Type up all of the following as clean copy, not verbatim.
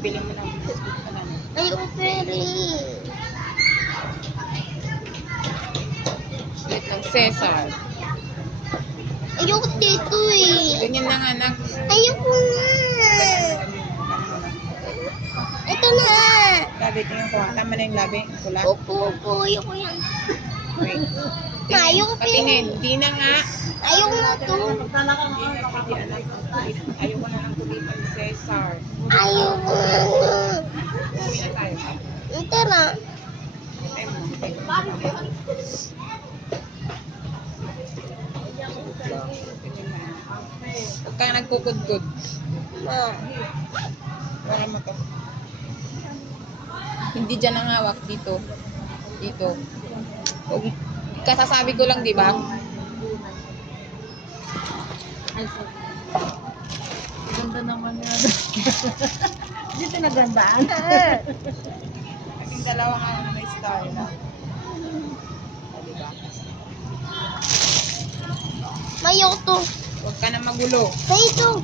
bibili mo ng biscuit ka na. Ayoko pwede. Ulit ng Cesar. Ayoko dito eh. Ganyan na nga, anak. Ayoko nga. Ito na. Labi, tingin ko. Tama na yung labi. Pula. Opo. Ayoko yan. Wait. Ayoko Patingin. Di na nga. Ayoko na to. Hindi na pwede, anak. Ayoko na ng kulitan ni Cesar. Ayoko nga. Uwi na tayo. Ito na. Tayo mo. Huwag kang nagkukudkod. Ma. Wala mo to. Hindi dyan ang hawak. Dito. Dito. Kasasabi ko lang, di ba? Ay, sorry. Ganda naman yan. Dito nagandaan. Kaming dalawa nga na may style na. Di ba? Ayoko to. Huwag ka na magulo. Sa ito.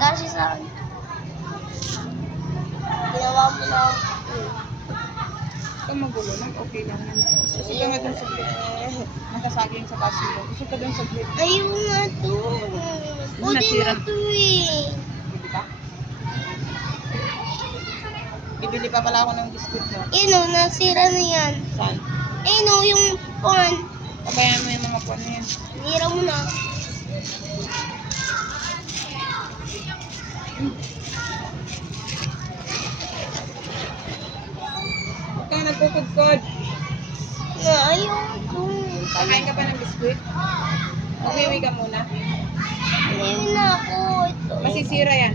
Kasi sa akin. Ginawa mo na. Huwag ka magulo lang. Okay lang yan. Gusto ka nga dun sa glit. Nakasaging sa kasilo. Gusto ka dun sa glit. Ayoko nga to. Pwede na to eh. Di ba? Bibili pa pala ako ng biscuit mo. Ino, nasira na yan. Saan? Ino, yung pan. Pabayaan mo yung mga puwan na yan. Nira mo na. Huwag kang nagkukudkod. Na, ayoko. Kakain ka pa ng biskuit? Mag-iwi ka muna. Ayun na ako. Ito. Masisira yan.